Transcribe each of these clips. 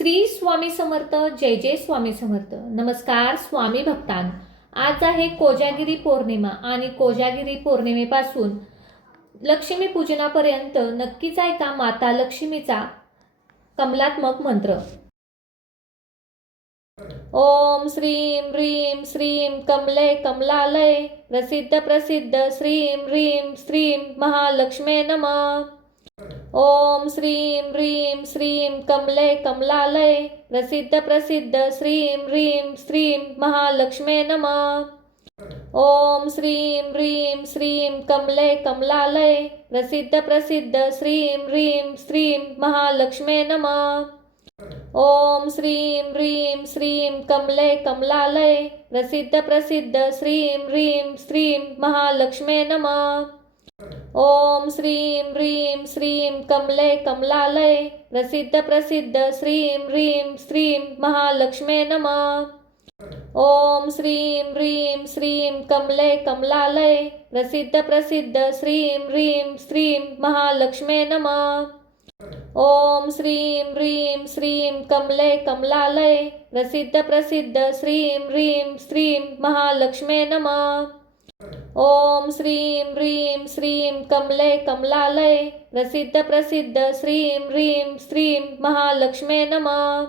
श्री स्वामी समर्थ. जय जय स्वामी समर्थ. नमस्कार स्वामी भक्तांनो. आज आहे कोजागिरी पौर्णिमा आणि कोजागिरी पौर्णिमेपासून लक्ष्मी पूजनापर्यंत नक्कीच ऐका माता लक्ष्मीचा कमलात्मक मंत्र. ओम श्रीं ह्रीं श्रीं कमले कमलालय प्रसिद्ध प्रसिद्ध श्रीं ह्रीं श्रीं महालक्ष्मे नमः. ओम श्रीं ह्रीं श्रीं कमले कमलालय प्रसिद्ध प्रसिद्ध श्रीं ह्रीं श्रीं महालक्ष्मे नमः. ओम श्रीं ह्रीं श्रीं कमले कमलालय प्रसिद्ध प्रसिद्ध श्रीं ह्रीं श्रीं महालक्ष्मे नमः. ओम श्रीं ह्रीं श्रीं कमले कमलालय प्रसिद्ध प्रसिद्ध श्रीं ह्रीं श्रीं महालक्ष्मे नमः. ओम श्रीं ह्रीं श्रीं कमले कमलालय प्रसिद्ध प्रसिद्ध श्रीं ह्रीं श्रीं महालक्ष्मे नमः. ओम श्रीं ह्रीं श्रीं कमले कमलालय प्रसिद्ध प्रसिद्ध श्रीं ह्रीं श्रीं महालक्ष्मे नमः. ओम श्रीं ह्रीं श्रीं कमले कमलालय प्रसिद्ध प्रसिद्ध श्रीं ह्रीं श्रीं महालक्ष्मे नमः. ओम श्रीं ह्रीं श्रीं कमले कमलालय प्रसिद्ध प्रसिद्ध श्रीं ह्रीं श्रीं महालक्ष्मे नमः.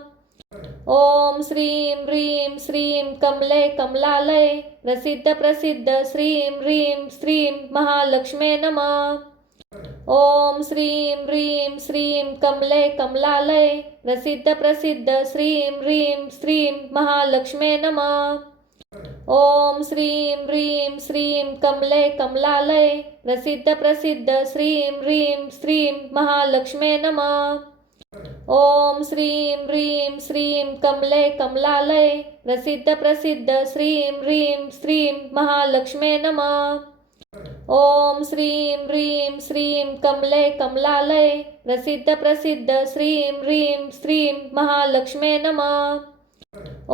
ओम श्रीं ह्रीं श्रीं कमले कमलालय प्रसिद्ध प्रसिद्ध श्रीं ह्रीं श्रीं महालक्ष्मे नमः. ओम श्रीं ह्रीं श्रीं कमले कमलालय प्रसिद्ध प्रसिद्ध श्रीं ह्रीं श्रीं महालक्ष्मे नमः. ओम श्रीं ह्रीं श्रीं कमले कमलालय प्रसिद्ध प्रसिद्ध श्रीं ह्रीं श्रीं महालक्ष्मे नमः. ओम श्रीं ह्रीं श्रीं कमले कमलालय प्रसिद्ध प्रसिद्ध श्रीं ह्रीं श्रीं महालक्ष्मे नमः. ओम श्रीं ह्रीं श्रीं कमले कमलालय प्रसिद्ध प्रसिद्ध श्रीं ह्रीं श्रीं महालक्ष्मे नमः.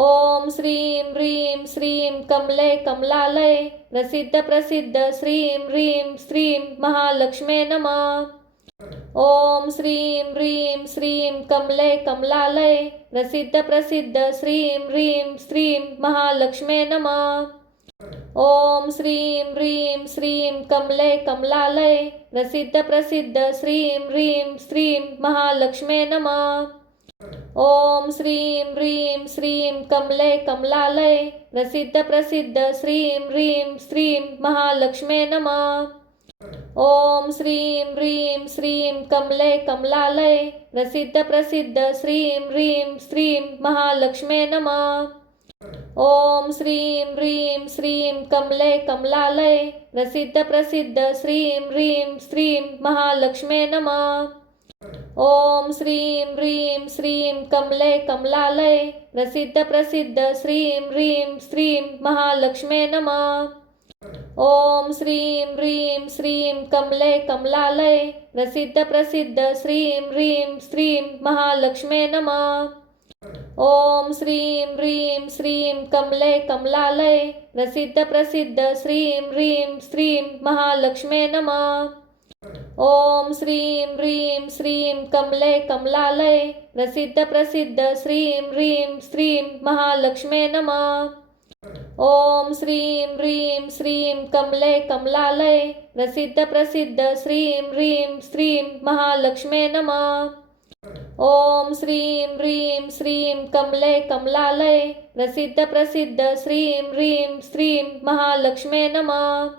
ओम श्रीं ह्रीं श्रीं कमले कमलालय प्रसिद्ध प्रसिद्ध श्रीं ह्रीं श्रीं महालक्ष्मे नमः. ओम श्रीं ह्रीं श्रीं कमले कमलालय प्रसिद्ध प्रसिद्ध श्रीं ह्रीं श्रीं महालक्ष्मे नमः. ओम श्रीं ह्रीं श्रीं कमले कमलालय प्रसिद्ध प्रसिद्ध श्रीं ह्रीं श्रीं महालक्ष्मे नमः. ओम श्रीं ह्रीं श्रीं कमले कमलालय प्रसिद्ध प्रसिद्ध श्रीं ह्रीं श्रीं महालक्ष्मे नमः. ओम श्रीं ह्रीं श्रीं कमले कमलालय प्रसिद्ध प्रसिद्ध श्रीं ह्रीं श्रीं महालक्ष्मे नमः. ओम श्रीं ह्रीं श्रीं कमले कमलालय प्रसिद्ध प्रसिद्ध श्रीं ह्रीं श्रीं महालक्ष्मे नमः. ओम श्रीं ह्रीं श्रीं कमले कमलालय प्रसिद्ध प्रसिद्ध श्रीं ह्रीं श्रीं महालक्ष्मे नमः. ओम श्रीं ह्रीं श्रीं कमले कमलालय प्रसिद्ध प्रसिद्ध श्रीं ह्रीं श्रीं महालक्ष्मे नमः. ओम श्रीं ह्रीं श्रीं कमले कमलालय प्रसिद्ध प्रसिद्ध श्रीं ह्रीं श्रीं महालक्ष्मे नमः. ओम श्रीं ह्रीं श्रीं कमले कमलालय प्रसिद्ध प्रसिद्ध श्रीं ह्रीं श्रीं महालक्ष्मे नमः. ओम श्रीं ह्रीं श्रीं कमले कमलालय प्रसिद्ध प्रसिद्ध श्रीं ह्रीं श्रीं महालक्ष्मे नमः. ओम श्रीं ह्रीं श्रीं कमले कमलालय प्रसिद्ध प्रसिद्ध श्रीं ह्रीं श्रीं महालक्ष्मे नमः.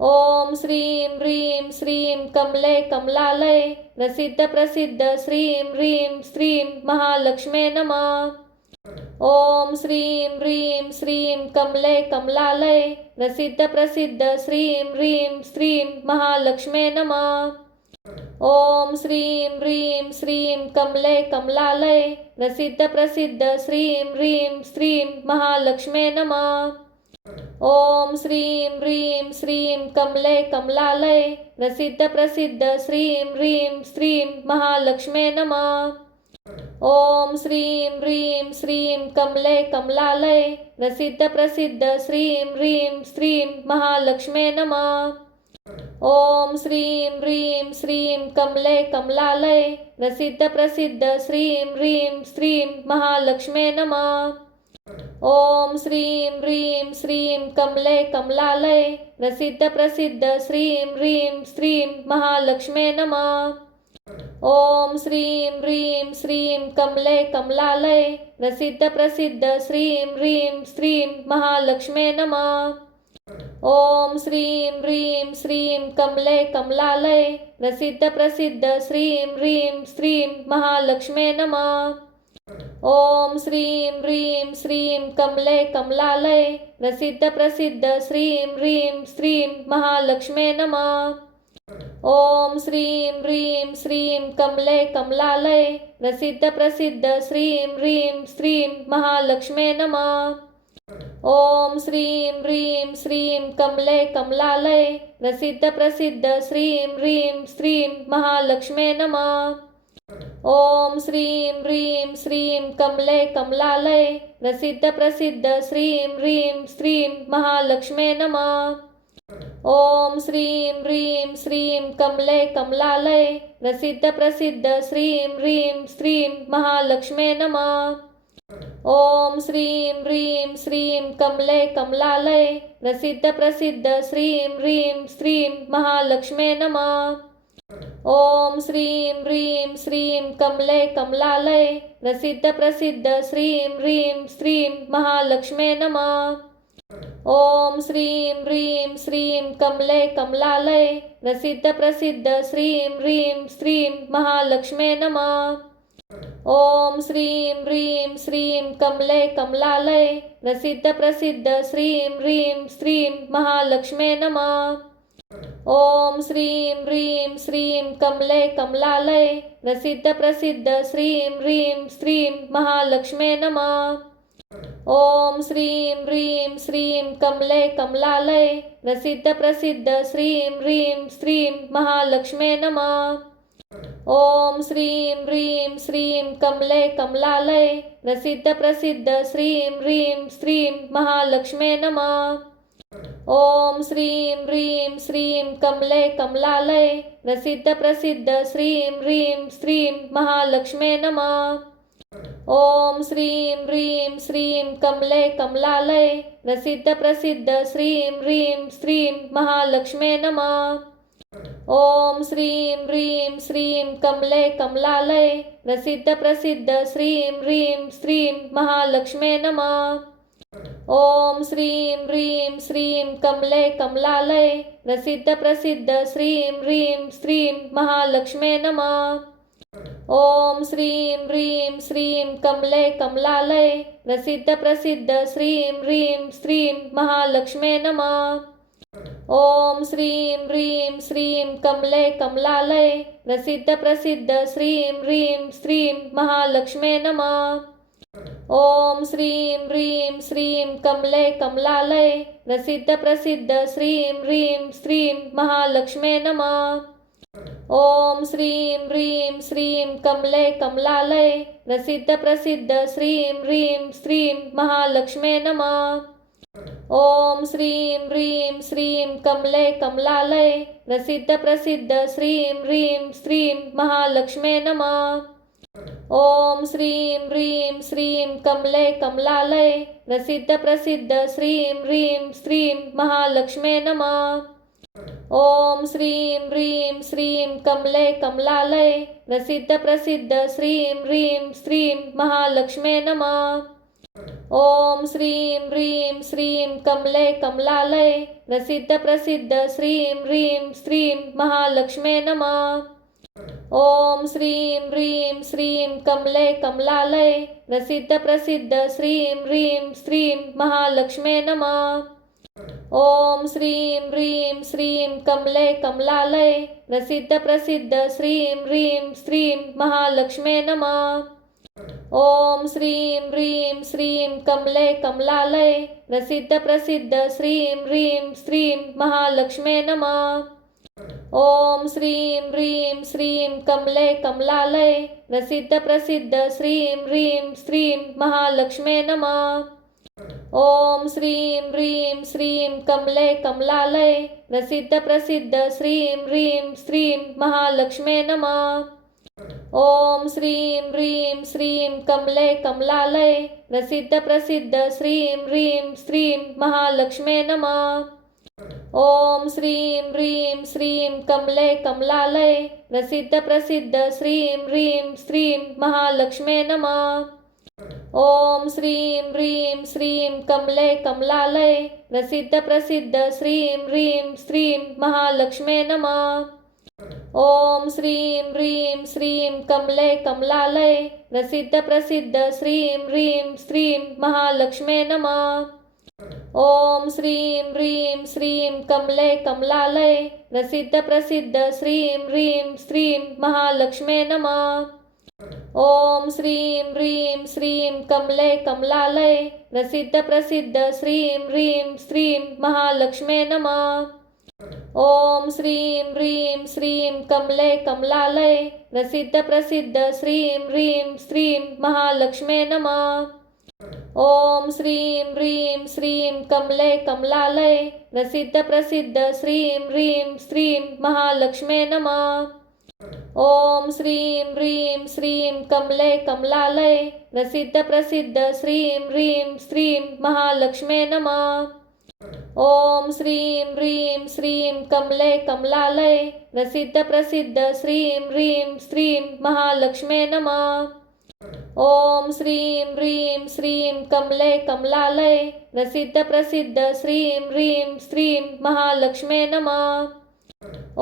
ओम श्रीं ह्रीं श्रीं कमले कमलालय प्रसिद्ध प्रसिद्ध श्रीं ह्रीं श्रीं महालक्ष्मे नमः. ओम श्रीं ह्रीं श्रीं कमले कमलालय प्रसिद्ध प्रसिद्ध श्रीं ह्रीं श्रीं महालक्ष्मे नमः. ओम श्रीं ह्रीं श्रीं कमले कमलालय प्रसिद्ध प्रसिद्ध श्रीं ह्रीं श्रीं महालक्ष्मे नमः. ओम श्रीं ह्रीं श्रीं कमले कमलालय प्रसिद्ध प्रसिद्ध श्रीं ह्रीं श्रीं महालक्ष्मे नमः. ओम श्रीं ह्रीं श्रीं कमले कमलालय प्रसिद्ध प्रसिद्ध श्रीं ह्रीं श्रीं महालक्ष्मे नमः. ओम श्रीं ह्रीं श्रीं कमले कमलालय प्रसिद्ध प्रसिद्ध श्रीं ह्रीं श्रीं महालक्ष्मे नमः। ओम श्रीं ह्रीं श्रीं कमले कमलालय प्रसिद्ध प्रसिद्ध श्रीं ह्रीं श्रीं महालक्ष्मे नमः। ओम श्रीं ह्रीं श्रीं कमले कमलालय प्रसिद्ध प्रसिद्ध श्रीं ह्रीं श्रीं महालक्ष्मे नमः। ओम श्रीं ह्रीं श्रीं कमले कमलालय प्रसिद्ध प्रसिद्ध श्रीं ह्रीं श्रीं महालक्ष्मे नमः। ओम श्रीं ह्रीं श्रीं कमले कमलालय प्रसिद्ध प्रसिद्ध श्रीं ह्रीं श्रीं महालक्ष्मे नमः। ओम श्रीं ह्रीं श्रीं कमले कमलालय प्रसिद्ध प्रसिद्ध श्रीं ह्रीं श्रीं महालक्ष्मे नमः। ओम श्रीं ह्रीं श्रीं कमले कमलालय प्रसिद्ध प्रसिद्ध श्रीं ह्रीं श्रीं महालक्ष्मे नमः। ओम श्रीं ह्रीं श्रीं कमले कमलालय प्रसिद्ध प्रसिद्ध श्रीं ह्रीं श्रीं महालक्ष्मे नमः। ओम श्रीं ह्रीं श्रीं कमले कमलालय प्रसिद्ध प्रसिद्ध श्रीं ह्रीं श्रीं महालक्ष्मे नमः। ओम श्रीं ह्रीं श्रीं कमले कमलालय प्रसिद्ध प्रसिद्ध श्रीं ह्रीं श्रीं महालक्ष्मे नमः। ओम श्रीं ह्रीं श्रीं कमले कमलालय प्रसिद्ध प्रसिद्ध श्रीं ह्रीं श्रीं महालक्ष्मे नमः। ओम श्रीं ह्रीं श्रीं कमले कमलालय प्रसिद्ध प्रसिद्ध श्रीं ह्रीं श्रीं महालक्ष्मे नमः। ओम श्रीं ह्रीं श्रीं कमले कमलालय प्रसिद्ध प्रसिद्ध श्रीं ह्रीं श्रीं महालक्ष्मे नमः। ओम श्रीं ह्रीं श्रीं कमले कमलालय प्रसिद्ध प्रसिद्ध श्रीं ह्रीं श्रीं महालक्ष्मे नमः। ओम श्रीं ह्रीं श्रीं कमले कमलालय प्रसिद्ध प्रसिद्ध श्रीं ह्रीं श्रीं महालक्ष्मे नमः। ओम श्रीं ह्रीं श्रीं कमले कमलालय प्रसिद्ध प्रसिद्ध श्रीं ह्रीं श्रीं महालक्ष्मे नमः। ओम श्रीं ह्रीं श्रीं कमले कमलालय प्रसिद्ध प्रसिद्ध श्रीं ह्रीं श्रीं महालक्ष्मे नमः। ओम श्रीं ह्रीं श्रीं कमले कमलालय प्रसिद्ध प्रसिद्ध श्रीं ह्रीं श्रीं महालक्ष्मे नमः। ओम श्रीं ह्रीं श्रीं कमले कमलालय प्रसिद्ध प्रसिद्ध श्रीं ह्रीं श्रीं महालक्ष्मे नमः। ओम श्रीं ह्रीं श्रीं कमले कमलालय प्रसिद्ध प्रसिद्ध श्रीं ह्रीं श्रीं महालक्ष्मे नमः। ओम श्रीं ह्रीं श्रीं कमले कमलालय प्रसिद्ध प्रसिद्ध श्रीं ह्रीं श्रीं महालक्ष्मे नमः। ओम श्रीं ह्रीं श्रीं कमले कमलालय प्रसिद्ध प्रसिद्ध श्रीं ह्रीं श्रीं महालक्ष्मे नमः। ओम श्रीं ह्रीं श्रीं कमले कमलालय प्रसिद्ध प्रसिद्ध श्रीं ह्रीं श्रीं महालक्ष्मे नमः। ओम श्रीं ह्रीं श्रीं कमले कमलालय प्रसिद्ध प्रसिद्ध श्रीं ह्रीं श्रीं महालक्ष्मे नमः। ओम श्रीं ह्रीं श्रीं कमले कमलालय प्रसिद्ध प्रसिद्ध श्रीं ह्रीं श्रीं महालक्ष्मे नमः। ओम श्रीं ह्रीं श्रीं कमले कमलालय प्रसिद्ध प्रसिद्ध श्रीं ह्रीं श्रीं महालक्ष्मे नमः। ओम श्रीं ह्रीं श्रीं कमले कमलालय प्रसिद्ध प्रसिद्ध श्रीं ह्रीं श्रीं महालक्ष्मे नमः। ओम श्रीं ह्रीं श्रीं कमले कमलालय प्रसिद्ध प्रसिद्ध श्रीं ह्रीं श्रीं महालक्ष्मे नमः। ओम श्रीं ह्रीं श्रीं कमले कमलालय प्रसिद्ध प्रसिद्ध श्रीं ह्रीं श्रीं महालक्ष्मे नमः। ओम श्रीं ह्रीं श्रीं कमले कमलालय प्रसिद्ध प्रसिद्ध श्रीं ह्रीं श्रीं महालक्ष्मे नमः। ओम श्रीं ह्रीं श्रीं कमले कमलालय प्रसिद्ध प्रसिद्ध श्रीं ह्रीं श्रीं महालक्ष्मे नमः। ओम श्रीं ह्रीं श्रीं कमले कमलालय प्रसिद्ध प्रसिद्ध श्रीं ह्रीं श्रीं महालक्ष्मे नमः। ओम श्रीं ह्रीं श्रीं कमले कमलालय प्रसिद्ध प्रसिद्ध श्रीं ह्रीं श्रीं महालक्ष्मे नमः। ओम श्रीं ह्रीं श्रीं कमले कमलालये प्रसिद्ध प्रसिद्ध श्रीं ह्रीं श्रीं महालक्ष्मे नमः। ओम श्रीं ह्रीं श्रीं कमले कमलालये प्रसिद्ध प्रसिद्ध श्रीं ह्रीं श्रीं महालक्ष्मे नमः। ओम श्रीं ह्रीं श्रीं कमले कमलालये प्रसिद्ध प्रसिद्ध श्रीं ह्रीं श्रीं महालक्ष्मे नमः। ओम श्रीं ह्रीं श्रीं कमले कमलालये प्रसिद्ध प्रसिद्ध श्रीं ह्रीं श्रीं महालक्ष्मे नमः। ओम श्रीं ह्रीं श्रीं कमले कमलालये प्रसिद्ध प्रसिद्ध श्रीं ह्रीं श्रीं महालक्ष्मे नमः। ओम श्रीं ह्रीं श्रीं कमले कमलालये प्रसिद्ध प्रसिद्ध श्रीं ह्रीं श्रीं महालक्ष्मे नमः। ओम श्रीं ह्रीं श्रीं कमले कमलालये प्रसिद्ध प्रसिद्ध श्रीं ह्रीं श्रीं महालक्ष्मे नमः। ओम श्रीं ह्रीं श्रीं कमले कमलालये प्रसिद्ध प्रसिद्ध श्रीं ह्रीं श्रीं महालक्ष्मे नमः। ओम श्रीं ह्रीं श्रीं कमले कमलालये प्रसिद्ध प्रसिद्ध श्रीं ह्रीं श्रीं महालक्ष्मे नमः। ओम श्रीं ह्रीं श्रीं कमले कमलालये प्रसिद्ध प्रसिद्ध श्रीं ह्रीं श्रीं महालक्ष्मे नमः। ओम श्रीं ह्रीं श्रीं कमले कमलालये प्रसिद्ध प्रसिद्ध श्रीं ह्रीं श्रीं महालक्ष्मे नमः।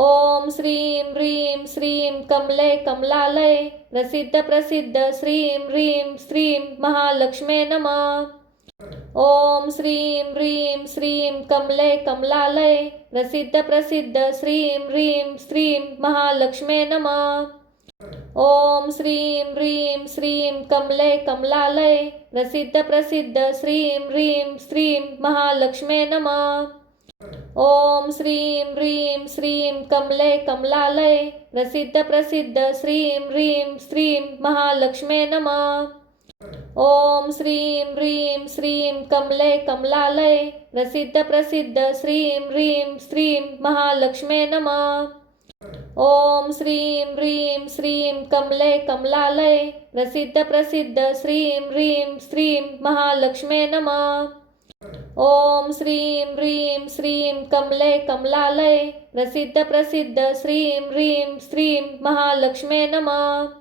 ओम श्रीं ह्रीं श्रीं कमले कमलालये प्रसिद्ध प्रसिद्ध श्रीं ह्रीं श्रीं महालक्ष्मे नमः। ओम श्रीं ह्रीं श्रीं कमले कमलालये प्रसिद्ध प्रसिद्ध श्रीं ह्रीं श्रीं महालक्ष्मे नमः। ओम श्रीं ह्रीं श्रीं कमले कमलालये प्रसिद्ध प्रसिद्ध श्रीं ह्रीं श्रीं महालक्ष्मे नमः। ओम श्रीं ह्रीं श्रीं कमले कमलालये प्रसिद्ध प्रसिद्ध श्रीं ह्रीं श्रीं महालक्ष्मे नमः। ओम श्रीं ह्रीं श्रीं कमले कमलालये प्रसिद्ध प्रसिद्ध श्रीं ह्रीं श्रीं महालक्ष्मे नमः। ओम श्रीं ह्रीं श्रीं कमले कमलालये प्रसिद्ध प्रसिद्ध श्रीं ह्रीं श्रीं महालक्ष्मे नमः। ओम श्रीं ह्रीं श्रीं कमले कमलालये प्रसिद्ध प्रसिद्ध श्रीं ह्रीं श्रीं महालक्ष्मे नमः।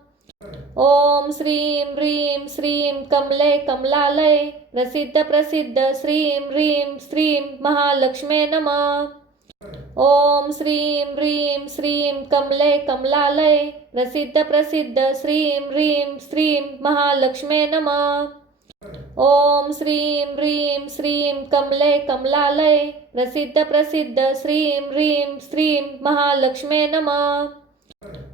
ओम श्रीं ह्रीं श्रीं कमले कमलालये प्रसिद्ध प्रसिद्ध श्रीं ह्रीं श्रीं महालक्ष्मे नमः। ओम श्रीं ह्रीं श्रीं कमले कमलालये प्रसिद्ध प्रसिद्ध श्रीं ह्रीं श्रीं महालक्ष्मे नमः। ओम श्रीं ह्रीं श्रीं कमले कमलालये प्रसिद्ध प्रसिद्ध श्रीं ह्रीं श्रीं महालक्ष्मे नमः।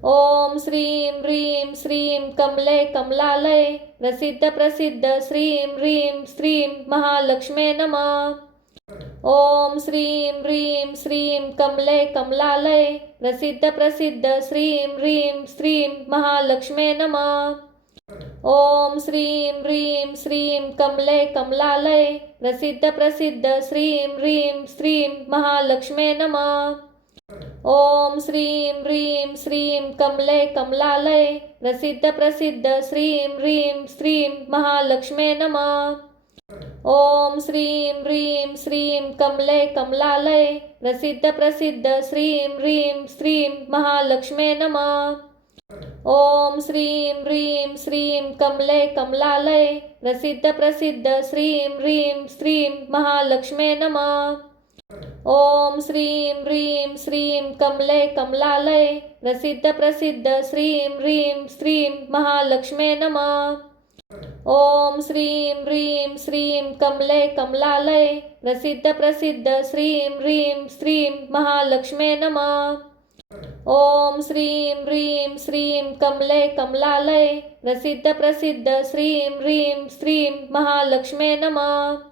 ओम श्रीं ह्रीं श्रीं कमले कमलालये प्रसिद्ध प्रसिद्ध श्रीं ह्रीं श्रीं महालक्ष्मे नमः। ओम श्रीं ह्रीं श्रीं कमले कमलालये प्रसिद्ध प्रसिद्ध श्रीं ह्रीं श्रीं महालक्ष्मे नमः। ओम श्रीं ह्रीं श्रीं कमले कमलालये प्रसिद्ध प्रसिद्ध श्रीं ह्रीं श्रीं महालक्ष्मे नमः। ओम श्रीं ह्रीं श्रीं कमले कमलालये प्रसिद्ध प्रसिद्ध श्रीं ह्रीं श्रीं महालक्ष्मे नमः। ओम श्रीं ह्रीं श्रीं कमले कमलालये प्रसिद्ध प्रसिद्ध श्रीं ह्रीं श्रीं महालक्ष्मे नमः। ओम श्रीं ह्रीं श्रीं कमले कमलालये प्रसिद्ध प्रसिद्ध श्रीं ह्रीं श्रीं महालक्ष्मे नमः। ओम श्रीं ह्रीं श्रीं कमले कमलालये प्रसिद्ध प्रसिद्ध श्रीं ह्रीं श्रीं महालक्ष्मे नमः। ओम श्रीं ह्रीं श्रीं कमले कमलालये प्रसिद्ध प्रसिद्ध श्रीं ह्रीं श्रीं महालक्ष्मे नमः। ओम श्रीं ह्रीं श्रीं कमले कमलालये प्रसिद्ध प्रसिद्ध श्रीं ह्रीं श्रीं महालक्ष्मे नमः।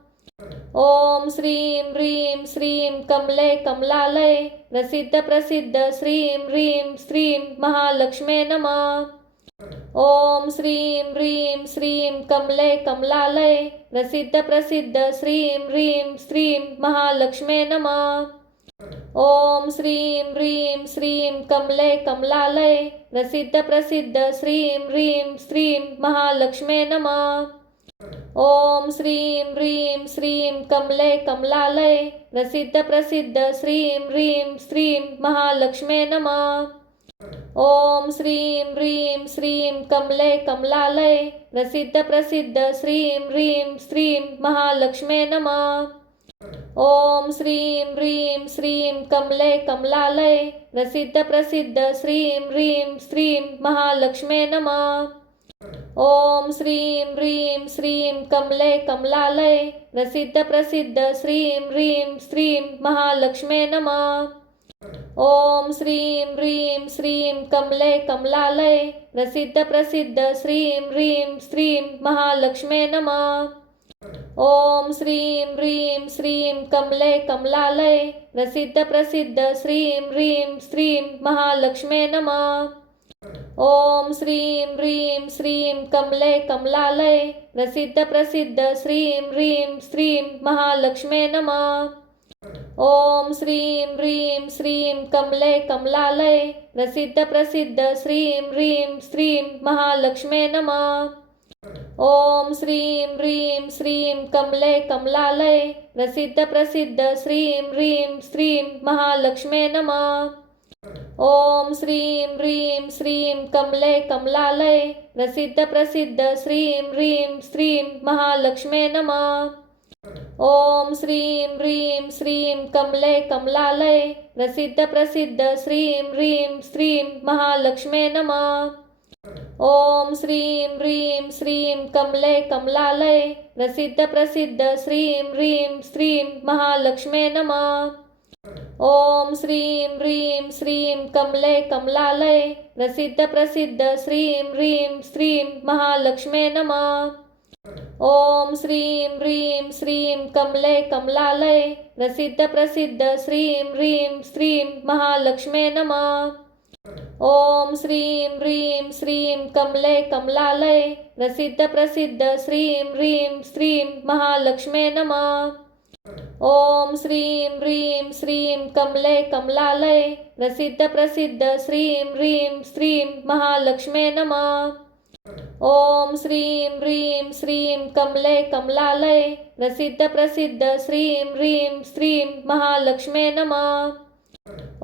ओम श्रीं ह्रीं श्रीं कमले कमलालये प्रसिद्ध प्रसिद्ध श्रीं ह्रीं श्रीं महालक्ष्मे नमः। ओम श्रीं ह्रीं श्रीं कमले कमलालये प्रसिद्ध प्रसिद्ध श्रीं ह्रीं श्रीं महालक्ष्मे नमः। ओम श्रीं ह्रीं श्रीं कमले कमलालये प्रसिद्ध प्रसिद्ध श्रीं ह्रीं श्रीं महालक्ष्मे नमः। ओम श्रीं ह्रीं श्रीं कमले कमलालये प्रसिद्ध प्रसिद्ध श्रीं ह्रीं श्रीं महालक्ष्मे नमः। ओम श्रीं ह्रीं श्रीं कमले कमलालये प्रसिद्ध प्रसिद्ध श्रीं ह्रीं श्रीं महालक्ष्मे नमः। ओम श्रीं ह्रीं श्रीं कमले कमलालये प्रसिद्ध प्रसिद्ध श्रीं ह्रीं श्रीं महालक्ष्मे नमः। ओम श्रीं ह्रीं श्रीं कमले कमलालये प्रसिद्ध प्रसिद्ध श्रीं ह्रीं श्रीं महालक्ष्मे नमः। ओम श्रीं ह्रीं श्रीं कमले कमलालये प्रसिद्ध प्रसिद्ध श्रीं ह्रीं श्रीं महालक्ष्मे नमः। ओम श्रीं ह्रीं श्रीं कमले कमलालये प्रसिद्ध प्रसिद्ध श्रीं ह्रीं श्रीं महालक्ष्मे नमः। ओम श्रीं ह्रीं श्रीं कमले कमलालये प्रसिद्ध प्रसिद्ध श्रीं ह्रीं श्रीं महालक्ष्मे नमः। ओम श्रीं ह्रीं श्रीं कमले कमलालये प्रसिद्ध प्रसिद्ध श्रीं ह्रीं श्रीं महालक्ष्मे नमः। ओम श्रीं ह्रीं श्रीं कमले कमलालये प्रसिद्ध प्रसिद्ध श्रीं ह्रीं श्रीं महालक्ष्मे नमः। ओम श्रीं ह्रीं श्रीं कमले कमलालये प्रसिद्ध प्रसिद्ध श्रीं ह्रीं श्रीं महालक्ष्मे नमः। ओम श्रीं ह्रीं श्रीं कमले कमलालये प्रसिद्ध प्रसिद्ध श्रीं ह्रीं श्रीं महालक्ष्मे नमः। ओम श्रीं ह्रीं श्रीं कमले कमलालये प्रसिद्ध प्रसिद्ध श्रीं ह्रीं श्रीं महालक्ष्मे नमः। ओम श्रीं ह्रीं श्रीं कमले कमलालये प्रसिद्ध प्रसिद्ध श्रीं ह्रीं श्रीं महालक्ष्मे नमः। ओम श्रीं ह्रीं श्रीं कमले कमलालये प्रसिद्ध प्रसिद्ध श्रीं ह्रीं श्रीं महालक्ष्मे नमः। ओम श्रीं ह्रीं श्रीं कमले कमलालये प्रसिद्ध प्रसिद्ध श्रीं ह्रीं श्रीं महालक्ष्मे नमः। ओम श्रीं ह्रीं श्रीं कमले कमलालये प्रसिद्ध प्रसिद्ध श्रीं ह्रीं श्रीं महालक्ष्मे नमः। ओम श्रीं ह्रीं श्रीं कमले कमलालये प्रसिद्ध प्रसिद्ध श्रीं ह्रीं श्रीं महालक्ष्मे नमः।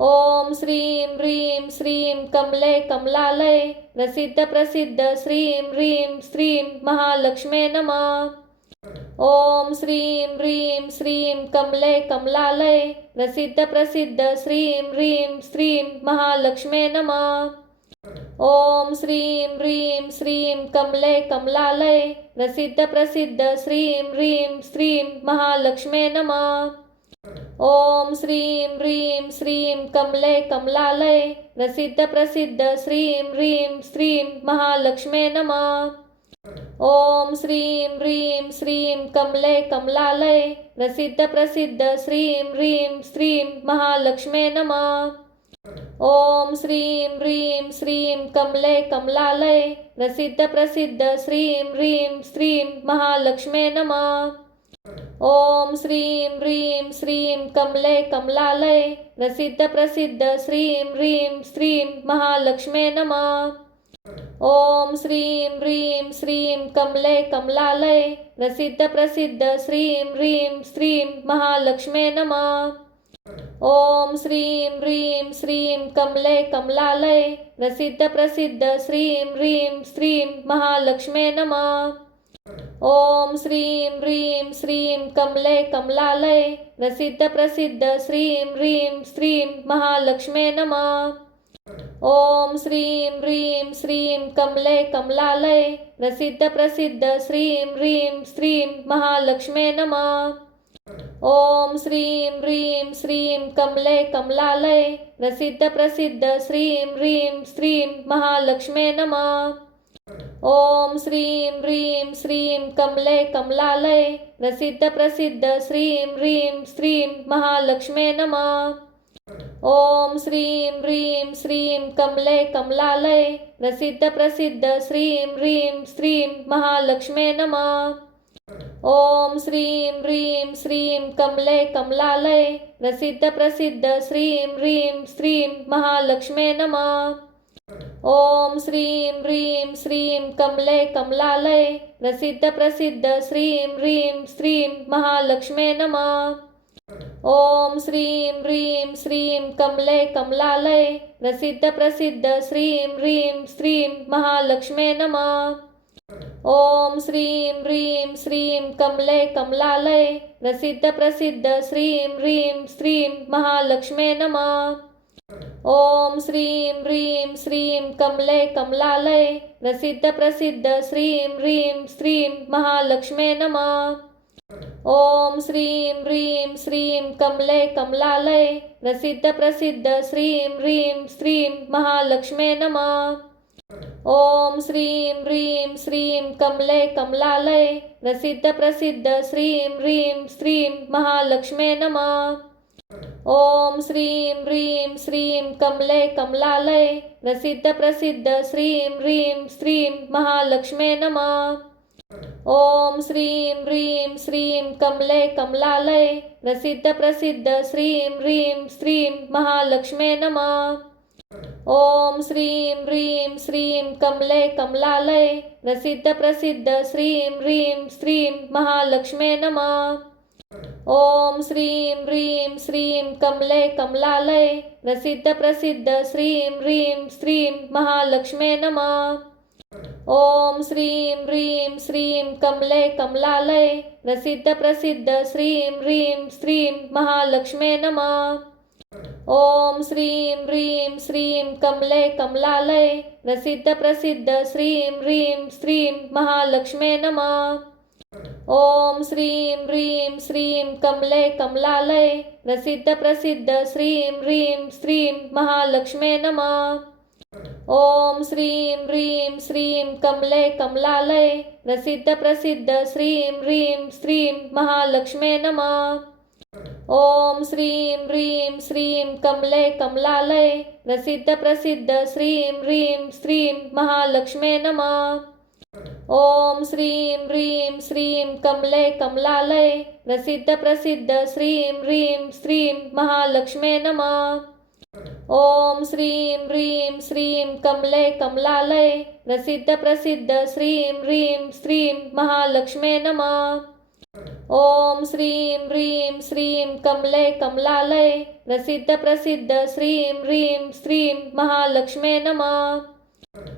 ओम श्रीं ह्रीं श्रीं कमले कमलालये प्रसिद्ध प्रसिद्ध श्रीं ह्रीं श्रीं महालक्ष्मे नमः। ओम श्रीं ह्रीं श्रीं कमले कमलालये प्रसिद्ध प्रसिद्ध श्रीं ह्रीं श्रीं महालक्ष्मे नमः। ओम श्रीं ह्रीं श्रीं कमले कमलालये प्रसिद्ध प्रसिद्ध श्रीं ह्रीं श्रीं महालक्ष्मे नमः। ओम श्रीं ह्रीं श्रीं कमले कमलालये प्रसिद्ध प्रसिद्ध श्रीं ह्रीं श्रीं महालक्ष्मे नमः। ओम श्रीं ह्रीं श्रीं कमले कमलालये प्रसिद्ध प्रसिद्ध श्रीं ह्रीं श्रीं महालक्ष्मे नमः। ओम श्रीं ह्रीं श्रीं कमले कमलालये प्रसिद्ध प्रसिद्ध श्रीं ह्रीं श्रीं महालक्ष्मे नमः। ओम श्रीं ह्रीं श्रीं कमले कमलालये प्रसिद्ध प्रसिद्ध श्रीं ह्रीं श्रीं महालक्ष्मे नमः। ओम श्रीं ह्रीं श्रीं कमले कमलालये प्रसिद्ध प्रसिद्ध श्रीं ह्रीं श्रीं महालक्ष्मे नमः। ओम श्रीं ह्रीं श्रीं कमले कमलालये प्रसिद्ध प्रसिद्ध श्रीं ह्रीं श्रीं महालक्ष्मे नमः। ओम श्रीं ह्रीं श्रीं कमले कमलालये प्रसिद्ध प्रसिद्ध श्रीं ह्रीं श्रीं महालक्ष्मे नमः। ओम श्रीं ह्रीं श्रीं कमले कमलालये प्रसिद्ध प्रसिद्ध श्रीं ह्रीं श्रीं महालक्ष्मे नमः। ओम श्रीं ह्रीं श्रीं कमले कमलालये प्रसिद्ध प्रसिद्ध श्रीं ह्रीं श्रीं महालक्ष्मे नमः। ओम श्रीं ह्रीं श्रीं कमले कमलालये प्रसिद्ध प्रसिद्ध श्रीं ह्रीं श्रीं महालक्ष्मे नमः। ओम श्रीं ह्रीं श्रीं कमले कमलालये प्रसिद्ध प्रसिद्ध श्रीं ह्रीं श्रीं महालक्ष्मे नमः। ओम श्रीं ह्रीं श्रीं कमले कमलालये प्रसिद्ध प्रसिद्ध श्रीं ह्रीं श्रीं महालक्ष्मे नमः। ओम श्रीं ह्रीं श्रीं कमले कमलालये प्रसिद्ध प्रसिद्ध श्रीं ह्रीं श्रीं महालक्ष्मे नमः। ओम श्रीं ह्रीं श्रीं कमले कमलालये प्रसिद्ध प्रसिद्ध श्रीं ह्रीं श्रीं महालक्ष्मे नमः। ओम श्रीं ह्रीं श्रीं कमले कमलालये प्रसिद्ध प्रसिद्ध श्रीं ह्रीं श्रीं महालक्ष्मे नमः। ओम श्रीं ह्रीं श्रीं कमले कमलालये प्रसिद्ध प्रसिद्ध श्रीं ह्रीं श्रीं महालक्ष्मे नमः। ओम श्रीं ह्रीं श्रीं कमले कमलालये प्रसिद्ध प्रसिद्ध श्रीं ह्रीं श्रीं महालक्ष्मे नमः। ओम श्रीं ह्रीं श्रीं कमले कमलालये प्रसिद्ध प्रसिद्ध श्रीं ह्रीं श्रीं महालक्ष्मे नमः। ओम श्रीं ह्रीं श्रीं कमले कमलालये प्रसिद्ध प्रसिद्ध श्रीं ह्रीं श्रीं महालक्ष्मे नमः। ओम श्रीं ह्रीं श्रीं कमले कमलालये प्रसिद्ध प्रसिद्ध श्रीं ह्रीं श्रीं महालक्ष्मे नमः। ओम श्रीं ह्रीं श्रीं कमले कमलालये प्रसिद्ध प्रसिद्ध श्रीं ह्रीं श्रीं महालक्ष्मे नमः। ओम श्रीं ह्रीं श्रीं कमले कमलालये प्रसिद्ध प्रसिद्ध श्रीं ह्रीं श्रीं महालक्ष्मे नमः। ओम श्रीं ह्रीं श्रीं कमले कमलालये प्रसिद्ध प्रसिद्ध श्रीं ह्रीं श्रीं महालक्ष्मे नमः। ओम श्रीं ह्रीं श्रीं कमले कमलालये प्रसिद्ध प्रसिद्ध श्रीं ह्रीं श्रीं महालक्ष्मे नमः। ओम श्रीं ह्रीं श्रीं कमले कमलालये प्रसिद्ध प्रसिद्ध श्रीं ह्रीं श्रीं महालक्ष्मे नमः। ओम श्रीं ह्रीं श्रीं कमले कमलालये प्रसिद्ध प्रसिद्ध श्रीं ह्रीं श्रीं महालक्ष्मे नमः। ओम श्रीं ह्रीं श्रीं कमले कमलालये प्रसिद्ध प्रसिद्ध श्रीं ह्रीं श्रीं महालक्ष्मे नमः। ओम श्रीं ह्रीं श्रीं कमले कमलालये प्रसिद्ध प्रसिद्ध श्रीं ह्रीं श्रीं महालक्ष्मे नमः। ओम श्रीं ह्रीं श्रीं कमले कमलालये प्रसिद्ध प्रसिद्ध श्रीं ह्रीं श्रीं महालक्ष्मे नमः। ओम श्रीं ह्रीं श्रीं कमले कमलालये प्रसिद्ध प्रसिद्ध श्रीं ह्रीं श्रीं महालक्ष्मे नमः।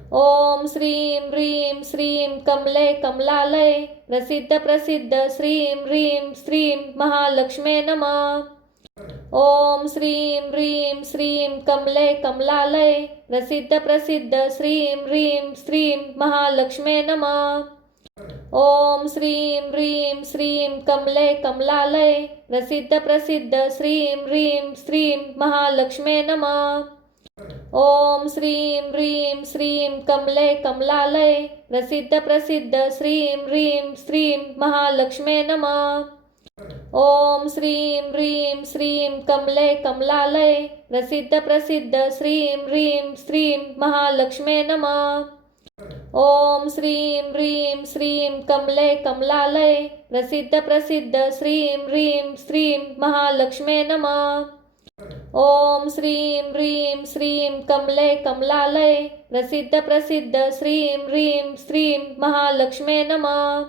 ओम श्रीं ह्रीं श्रीं कमले कमलालये प्रसिद्ध प्रसिद्ध श्रीं ह्रीं श्रीं महालक्ष्मे नमः। ओम श्रीं ह्रीं श्रीं कमले कमलालये प्रसिद्ध प्रसिद्ध श्रीं ह्रीं श्रीं महालक्ष्मे नमः। ओम श्रीं ह्रीं श्रीं कमले कमलालये प्रसिद्ध प्रसिद्ध श्रीं ह्रीं श्रीं महालक्ष्मे नमः। ओम श्रीं ह्रीं श्रीं कमले कमलालये प्रसिद्ध प्रसिद्ध श्रीं ह्रीं श्रीं महालक्ष्मे नमः। ओम श्रीं ह्रीं श्रीं कमले कमलालये प्रसिद्ध प्रसिद्ध श्रीं ह्रीं श्रीं महालक्ष्मे नमः। ओम श्रीं ह्रीं श्रीं कमले कमलालये प्रसिद्ध प्रसिद्ध श्रीं ह्रीं श्रीं महालक्ष्मे नमः। ओम श्रीं ह्रीं श्रीं कमले कमलालये प्रसिद्ध प्रसिद्ध श्रीं ह्रीं श्रीं महालक्ष्मे नमः।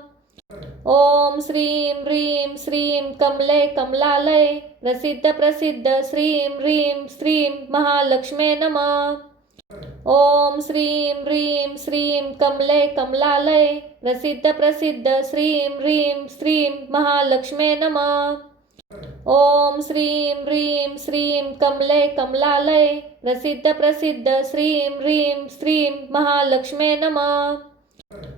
ओम श्रीं ह्रीं श्रीं कमले कमलालये प्रसिद्ध प्रसिद्ध श्रीं ह्रीं श्रीं महालक्ष्मे नमः। ओम श्रीं ह्रीं श्रीं कमले कमलालये प्रसिद्ध प्रसिद्ध श्रीं ह्रीं श्रीं महालक्ष्मे नमः। ओम श्रीं ह्रीं श्रीं कमले कमलालये प्रसिद्ध प्रसिद्ध श्रीं ह्रीं श्रीं महालक्ष्मे नमः।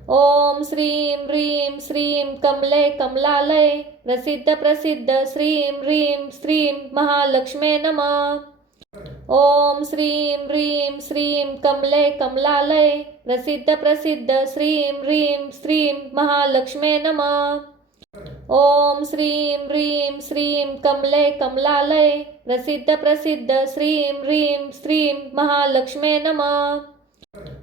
ओम श्रीं ह्रीं श्रीं कमले कमलालये प्रसिद्ध प्रसिद्ध श्रीं ह्रीं श्रीं महालक्ष्मे नमः। ओम श्रीं ह्रीं श्रीं कमले कमलालये प्रसिद्ध प्रसिद्ध श्रीं ह्रीं श्रीं महालक्ष्मे नमः। ओम श्रीं ह्रीं श्रीं कमले कमलालये प्रसिद्ध प्रसिद्ध श्रीं ह्रीं श्रीं महालक्ष्मे नमः।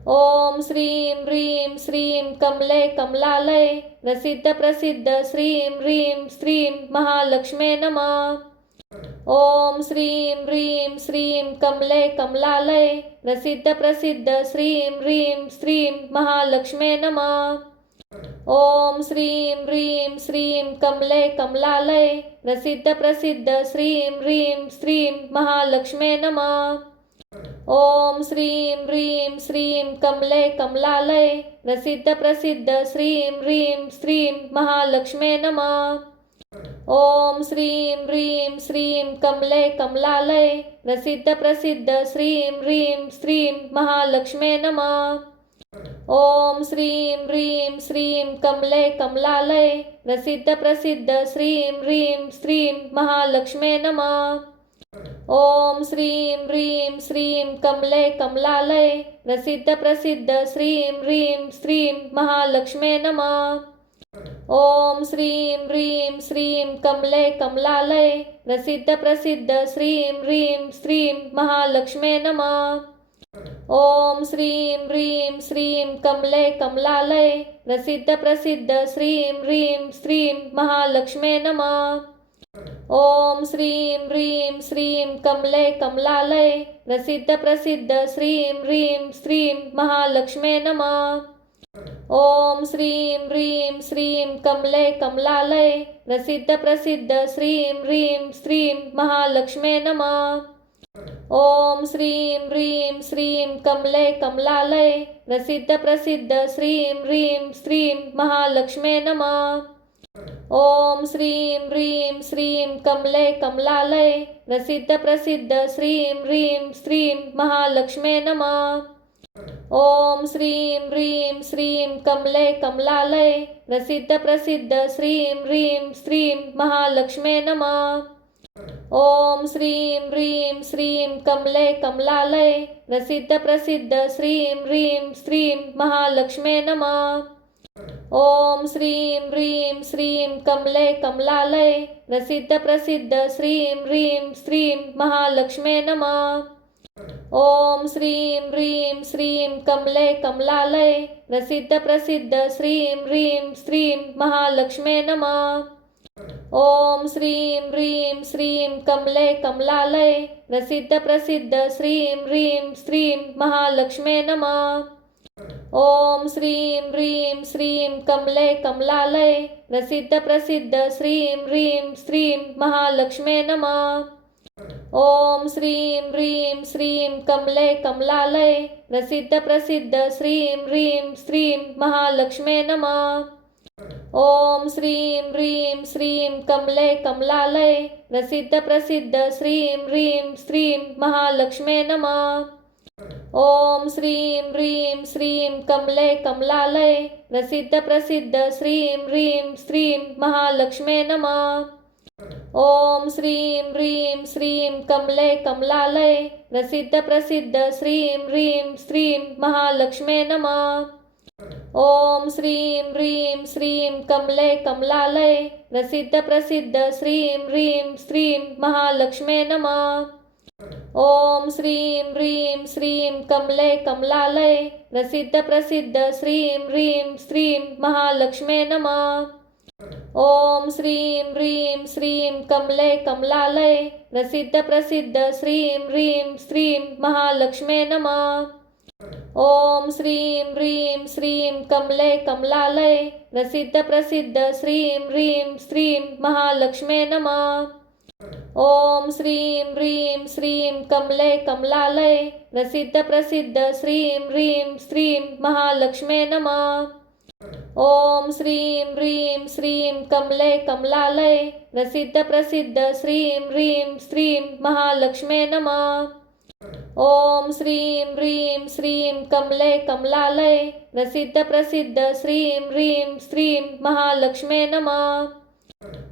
ओम श्रीं ह्रीं श्रीं कमले कमलालये प्रसिद्ध प्रसिद्ध श्रीं ह्रीं श्रीं महालक्ष्मे नमः। ओम श्रीं ह्रीं श्रीं कमले कमलालये प्रसिद्ध प्रसिद्ध श्रीं ह्रीं श्रीं महालक्ष्मे नमः। ओम श्रीं ह्रीं श्रीं कमले कमलालये प्रसिद्ध प्रसिद्ध श्रीं ह्रीं श्रीं महालक्ष्मे नमः। ओम श्रीं ह्रीं श्रीं कमले कमलालये प्रसिद्ध प्रसिद्ध श्रीं ह्रीं श्रीं महालक्ष्मे नमः। ओम श्रीं ह्रीं श्रीं कमले कमलालये प्रसिद्ध प्रसिद्ध श्रीं ह्रीं श्रीं महालक्ष्मे नमः। ओम श्रीं ह्रीं श्रीं कमले कमलालये प्रसिद्ध प्रसिद्ध श्रीं ह्रीं श्रीं महालक्ष्मे नमः। ओम श्रीं ह्रीं श्रीं कमले कमलालये प्रसिद्ध प्रसिद्ध श्रीं ह्रीं श्रीं महालक्ष्मे नमः। ओम श्रीं ह्रीं श्रीं कमले कमलालये प्रसिद्ध प्रसिद्ध श्रीं ह्रीं श्रीं महालक्ष्मे नमः। ओम श्रीं ह्रीं श्रीं कमले कमलालये प्रसिद्ध प्रसिद्ध श्रीं ह्रीं श्रीं महालक्ष्मे नमः। ओम श्रीं ह्रीं श्रीं कमले कमलालये प्रसिद्ध प्रसिद्ध श्रीं ह्रीं श्रीं महालक्ष्मे नमः। ओम श्रीं ह्रीं श्रीं कमले कमलालये प्रसिद्ध प्रसिद्ध श्रीं ह्रीं श्रीं महालक्ष्मे नमः। ओम श्रीं ह्रीं श्रीं कमले कमलालये प्रसिद्ध प्रसिद्ध श्रीं ह्रीं श्रीं महालक्ष्मे नमः। ओम श्रीं ह्रीं श्रीं कमले कमलालये प्रसिद्ध प्रसिद्ध श्रीं ह्रीं श्रीं महालक्ष्मे नमः। ओम श्रीं ह्रीं श्रीं कमले कमलालये प्रसिद्ध प्रसिद्ध श्रीं ह्रीं श्रीं महालक्ष्मे नमः। ओम श्रीं ह्रीं श्रीं कमले कमलालये प्रसिद्ध प्रसिद्ध श्रीं ह्रीं श्रीं महालक्ष्मे नमः। ओम श्रीं ह्रीं श्रीं कमले कमलालये प्रसिद्ध प्रसिद्ध श्रीं ह्रीं श्रीं महालक्ष्मे नमः। ओम श्रीं ह्रीं श्रीं कमले कमलालये प्रसिद्ध प्रसिद्ध श्रीं ह्रीं श्रीं महालक्ष्मे नमः। ओम श्रीं ह्रीं श्रीं कमले कमलालये प्रसिद्ध प्रसिद्ध श्रीं ह्रीं श्रीं महालक्ष्मे नमः। ओम श्रीं ह्रीं श्रीं कमले कमलालये प्रसिद्ध प्रसिद्ध श्रीं ह्रीं श्रीं महालक्ष्मे नमः। ओम श्रीं ह्रीं श्रीं कमले कमलालये प्रसिद्ध प्रसिद्ध श्रीं ह्रीं श्रीं महालक्ष्मे नमः। ओम श्रीं ह्रीं श्रीं कमले कमलालये प्रसिद्ध प्रसिद्ध श्रीं ह्रीं श्रीं महालक्ष्मे नमः। ओम श्रीं ह्रीं श्रीं कमले कमलालये प्रसिद्ध प्रसिद्ध श्रीं ह्रीं श्रीं महालक्ष्मे नमः। ओम श्रीं ह्रीं श्रीं कमले कमलालये प्रसिद्ध प्रसिद्ध श्रीं ह्रीं श्रीं महालक्ष्मे नमः। ओम श्रीं ह्रीं श्रीं कमले कमलालये प्रसिद्ध प्रसिद्ध श्रीं ह्रीं श्रीं महालक्ष्मे नमः। ओम श्रीं ह्रीं श्रीं कमले कमलालये प्रसिद्ध प्रसिद्ध श्रीं ह्रीं श्रीं महालक्ष्मे नमः। ओम श्रीं ह्रीं श्रीं कमले कमलालये प्रसिद्ध प्रसिद्ध श्रीं ह्रीं श्रीं महालक्ष्मे नमः। ओम श्रीं ह्रीं श्रीं कमले कमलालये प्रसिद्ध प्रसिद्ध श्रीं ह्रीं श्रीं महालक्ष्मे नमः। ओम श्रीं ह्रीं श्रीं कमले कमलालये प्रसिद्ध प्रसिद्ध श्रीं ह्रीं श्रीं महालक्ष्मे नमः। ओम श्रीं ह्रीं श्रीं कमले कमलालये प्रसिद्ध प्रसिद्ध श्रीं ह्रीं श्रीं महालक्ष्मे नमः। ओम श्रीं ह्रीं श्रीं कमले कमलालये प्रसिद्ध प्रसिद्ध श्रीं ह्रीं श्रीं महालक्ष्मे नमः।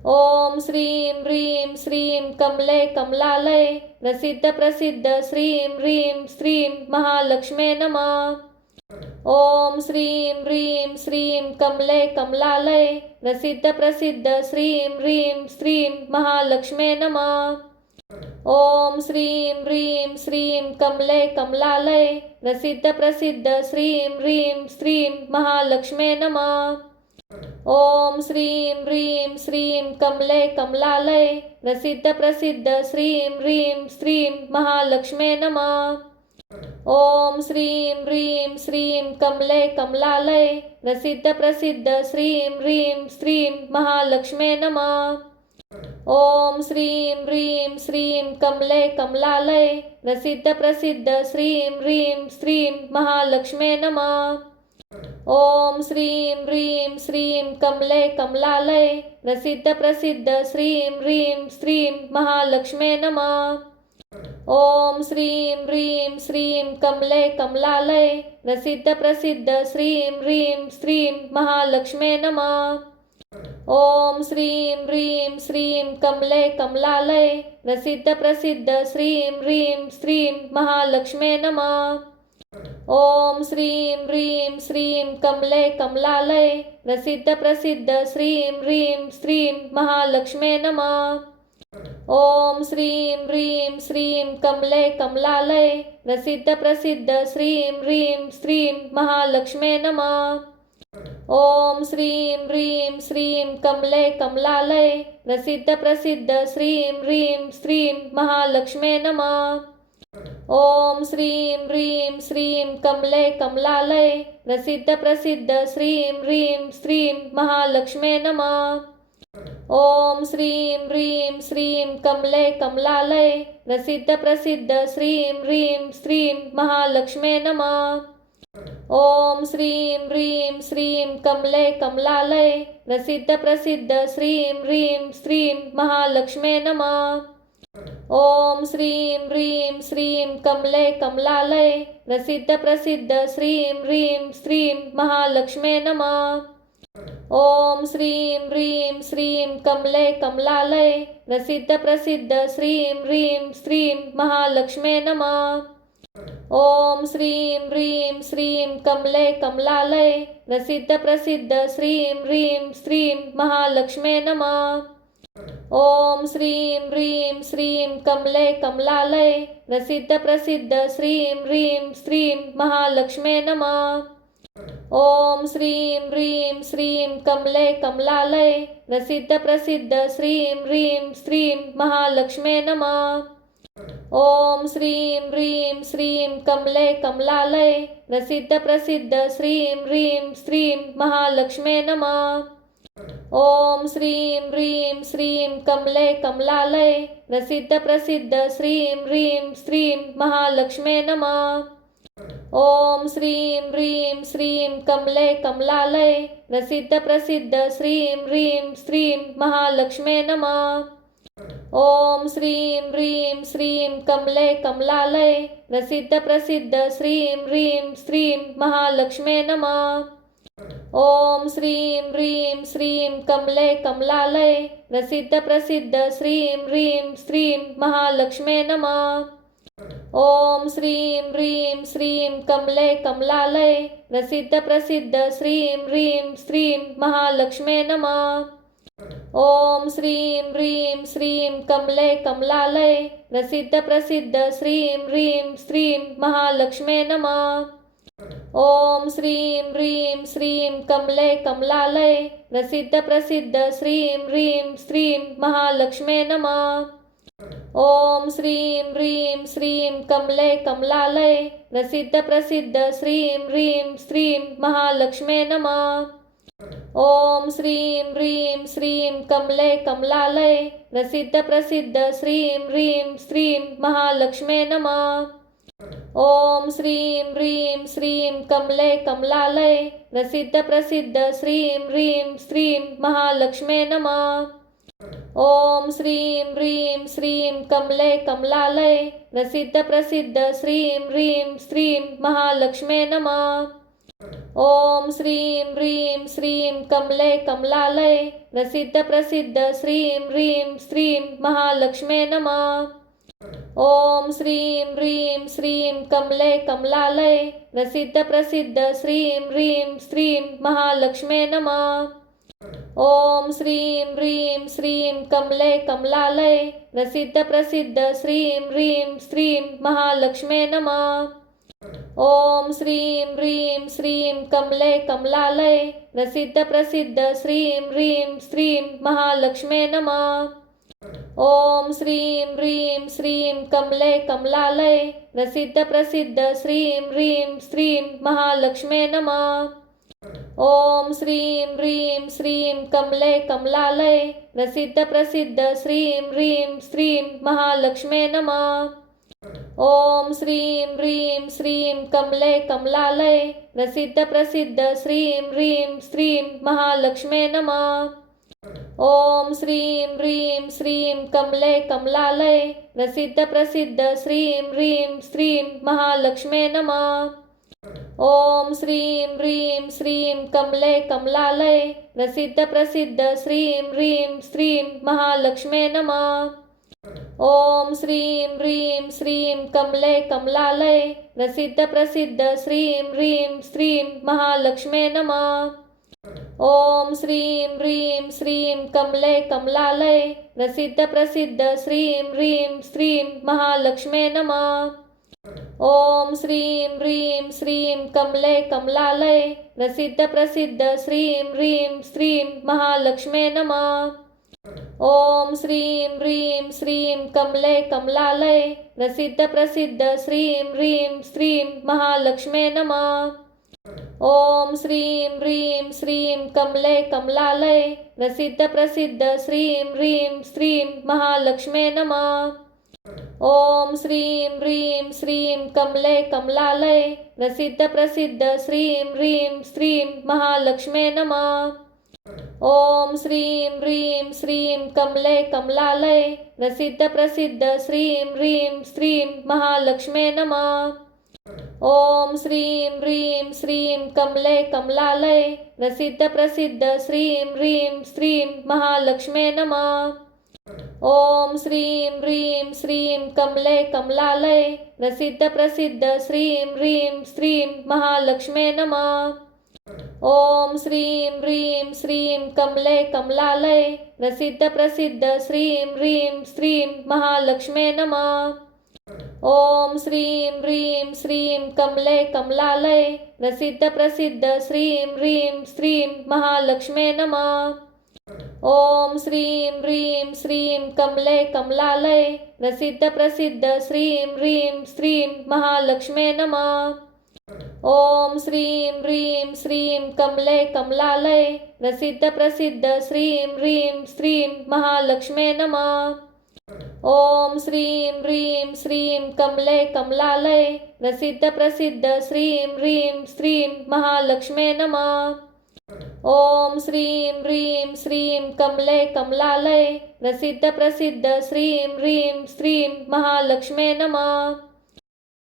ओम श्रीं ह्रीं श्रीं कमले कमलालये प्रसिद्ध प्रसिद्ध श्रीं ह्रीं श्रीं महालक्ष्मे नमः। ओम श्रीं ह्रीं श्रीं कमले कमलालये प्रसिद्ध प्रसिद्ध श्रीं ह्रीं श्रीं महालक्ष्मे नमः। ओम श्रीं ह्रीं श्रीं कमले कमलालये प्रसिद्ध प्रसिद्ध श्रीं ह्रीं श्रीं महालक्ष्मे नमः। ओम श्रीं ह्रीं श्रीं कमले कमलालये प्रसिद्ध प्रसिद्ध श्रीं ह्रीं श्रीं महालक्ष्मे नमः। ओम श्रीं ह्रीं श्रीं कमले कमलालये प्रसिद्ध प्रसिद्ध श्रीं ह्रीं श्रीं महालक्ष्मे नमः। ओम श्रीं ह्रीं श्रीं कमले कमलालये प्रसिद्ध प्रसिद्ध श्रीं ह्रीं श्रीं महालक्ष्मे नमः। ओम श्रीं ह्रीं श्रीं कमले कमलालये प्रसिद्ध प्रसिद्ध श्रीं ह्रीं श्रीं महालक्ष्मे नमः। ओम श्रीं ह्रीं श्रीं कमले कमलालये प्रसिद्ध प्रसिद्ध श्रीं ह्रीं श्रीं महालक्ष्मे नमः। ओम श्रीं ह्रीं श्रीं कमले कमलालये प्रसिद्ध प्रसिद्ध श्रीं ह्रीं श्रीं महालक्ष्मे नमः। ओम श्रीं ह्रीं श्रीं कमले कमलालये प्रसिद्ध प्रसिद्ध श्रीं ह्रीं श्रीं महालक्ष्मे नमः। ओम श्रीं ह्रीं श्रीं कमले कमलालये प्रसिद्ध प्रसिद्ध श्रीं ह्रीं श्रीं महालक्ष्मे नमः। ओम श्रीं ह्रीं श्रीं कमले कमलालये प्रसिद्ध प्रसिद्ध श्रीं ह्रीं श्रीं महालक्ष्मे नमः। ओम श्रीं ह्रीं श्रीं कमले कमलालये प्रसिद्ध प्रसिद्ध श्रीं ह्रीं श्रीं महालक्ष्मे नमः। ओम श्रीं ह्रीं श्रीं कमले कमलालये प्रसिद्ध प्रसिद्ध श्रीं ह्रीं श्रीं महालक्ष्मे नमः। ओम श्रीं ह्रीं श्रीं कमले कमलालये प्रसिद्ध प्रसिद्ध श्रीं ह्रीं श्रीं महालक्ष्मे नमः। ओम श्रीं ह्रीं श्रीं कमले कमलालये प्रसिद्ध प्रसिद्ध श्रीं ह्रीं श्रीं महालक्ष्मे नमः। ओम श्रीं ह्रीं श्रीं कमले कमलालये प्रसिद्ध प्रसिद्ध श्रीं ह्रीं श्रीं महालक्ष्मे नमः। ओम श्रीं ह्रीं श्रीं कमले कमलालये प्रसिद्ध प्रसिद्ध श्रीं ह्रीं श्रीं महालक्ष्मे नमः। ओम श्रीं ह्रीं श्रीं कमले कमलालये प्रसिद्ध प्रसिद्ध श्रीं ह्रीं श्रीं महालक्ष्मे नमः। ओम श्रीं ह्रीं श्रीं कमले कमलालये प्रसिद्ध प्रसिद्ध श्रीं ह्रीं श्रीं महालक्ष्मे नमः। ओम श्रीं ह्रीं श्रीं कमले कमलालये प्रसिद्ध प्रसिद्ध श्रीं ह्रीं श्रीं महालक्ष्मे नमः। ओम श्रीं ह्रीं श्रीं कमले कमलालये प्रसिद्ध प्रसिद्ध श्रीं ह्रीं श्रीं महालक्ष्मे नमः। ओम श्रीं ह्रीं श्रीं कमले कमलालये प्रसिद्ध प्रसिद्ध श्रीं ह्रीं श्रीं महालक्ष्मे नमः। ओम श्रीं ह्रीं श्रीं कमले कमलालये प्रसिद्ध प्रसिद्ध श्रीं ह्रीं श्रीं महालक्ष्मे नमः। ओम श्रीं ह्रीं श्रीं कमले कमलालये प्रसिद्ध प्रसिद्ध श्रीं ह्रीं श्रीं महालक्ष्मे नमः। ओम श्रीं ह्रीं श्रीं कमले कमलालये प्रसिद्ध प्रसिद्ध श्रीं ह्रीं श्रीं महालक्ष्मे नमः। ओम श्रीं ह्रीं श्रीं कमले कमलालये प्रसिद्ध प्रसिद्ध श्रीं ह्रीं श्रीं महालक्ष्मे नमः। ओम श्रीं ह्रीं श्रीं कमले कमलालये प्रसिद्ध प्रसिद्ध श्रीं ह्रीं श्रीं महालक्ष्मे नमः। ओम श्रीं ह्रीं श्रीं कमले कमलालये प्रसिद्ध प्रसिद्ध श्रीं ह्रीं श्रीं महालक्ष्मे नमः। ओम श्रीं ह्रीं श्रीं कमले कमलालये प्रसिद्ध प्रसिद्ध श्रीं ह्रीं श्रीं महालक्ष्मे नमः। ओम श्रीं ह्रीं श्रीं कमले कमलालये प्रसिद्ध प्रसिद्ध श्रीं ह्रीं श्रीं महालक्ष्मे नमः। ओम श्रीं ह्रीं श्रीं कमले कमलालये प्रसिद्ध प्रसिद्ध श्रीं ह्रीं श्रीं महालक्ष्मे नमः। ओम श्रीं ह्रीं श्रीं कमले कमलालये प्रसिद्ध प्रसिद्ध श्रीं ह्रीं श्रीं महालक्ष्मे नमः। ओम श्रीं ह्रीं श्रीं कमले कमलालये प्रसिद्ध प्रसिद्ध श्रीं ह्रीं श्रीं महालक्ष्मे नमः। ओम श्रीं ह्रीं श्रीं कमले कमलालये प्रसिद्ध प्रसिद्ध श्रीं ह्रीं श्रीं महालक्ष्मे नमः। ओम श्रीं ह्रीं श्रीं कमले कमलालये प्रसिद्ध प्रसिद्ध श्रीं ह्रीं श्रीं महालक्ष्मे नमः। ओम श्रीं ह्रीं श्रीं कमले कमलालये प्रसिद्ध प्रसिद्ध श्रीं ह्रीं श्रीं महालक्ष्मे नमः। ओम श्रीं ह्रीं श्रीं कमले कमलालये प्रसिद्ध प्रसिद्ध श्रीं ह्रीं श्रीं महालक्ष्मे नमः। ओम श्रीं ह्रीं श्रीं कमले कमलालये प्रसिद्ध प्रसिद्ध श्रीं ह्रीं श्रीं महालक्ष्मे नमः। ओम श्रीं ह्रीं श्रीं कमले कमलालये प्रसिद्ध प्रसिद्ध श्रीं ह्रीं श्रीं महालक्ष्मे नमः। ओम श्रीं ह्रीं श्रीं कमले कमलालये प्रसिद्ध प्रसिद्ध श्रीं ह्रीं श्रीं महालक्ष्मे नमः। ओम श्रीं ह्रीं श्रीं कमले कमलालये प्रसिद्ध प्रसिद्ध श्रीं ह्रीं श्रीं महालक्ष्मे नमः। ओम श्रीं ह्रीं श्रीं कमले कमलालये प्रसिद्ध प्रसिद्ध श्रीं ह्रीं श्रीं महालक्ष्मे नमः। ओम श्रीं ह्रीं श्रीं कमले कमलालये प्रसिद्ध प्रसिद्ध श्रीं ह्रीं श्रीं महालक्ष्मे नमः। ओम श्रीं ह्रीं श्रीं कमले कमलालये प्रसिद्ध प्रसिद्ध श्रीं ह्रीं श्रीं महालक्ष्मे नमः। ओम श्रीं ह्रीं श्रीं कमले कमलालये प्रसिद्ध प्रसिद्ध श्रीं ह्रीं श्रीं महालक्ष्मे नमः। ओम श्रीं ह्रीं श्रीं कमले कमलालये प्रसिद्ध प्रसिद्ध श्रीं ह्रीं श्रीं महालक्ष्मे नमः। ओम श्रीं ह्रीं श्रीं कमले कमलालये प्रसिद्ध प्रसिद्ध श्रीं ह्रीं श्रीं महालक्ष्मे नमः। ओम श्रीं ह्रीं श्रीं कमले कमलालये प्रसिद्ध प्रसिद्ध श्रीं ह्रीं श्रीं महालक्ष्मे नमः। ओम श्रीं ह्रीं श्रीं कमले कमलालये प्रसिद्ध प्रसिद्ध श्रीं ह्रीं श्रीं महालक्ष्मे नमः। ओम श्रीं ह्रीं श्रीं कमले कमलालये प्रसिद्ध प्रसिद्ध श्रीं ह्रीं श्रीं महालक्ष्मे नमः। ओम श्रीं ह्रीं श्रीं कमले कमलालये प्रसिद्ध प्रसिद्ध श्रीं ह्रीं श्रीं महालक्ष्मे नमः। ओम श्रीं ह्रीं श्रीं कमले कमलालये प्रसिद्ध प्रसिद्ध श्रीं ह्रीं श्रीं महालक्ष्मे नमः। ओम श्रीं ह्रीं श्रीं कमले कमलालये प्रसिद्ध प्रसिद्ध श्रीं ह्रीं श्रीं महालक्ष्मे नमः। ओम श्रीं ह्रीं श्रीं कमले कमलालये प्रसिद्ध प्रसिद्ध श्रीं ह्रीं श्रीं महालक्ष्मे नमः। ओम श्रीं ह्रीं श्रीं कमले कमलालये प्रसिद्ध प्रसिद्ध श्रीं ह्रीं श्रीं महालक्ष्मे नमः।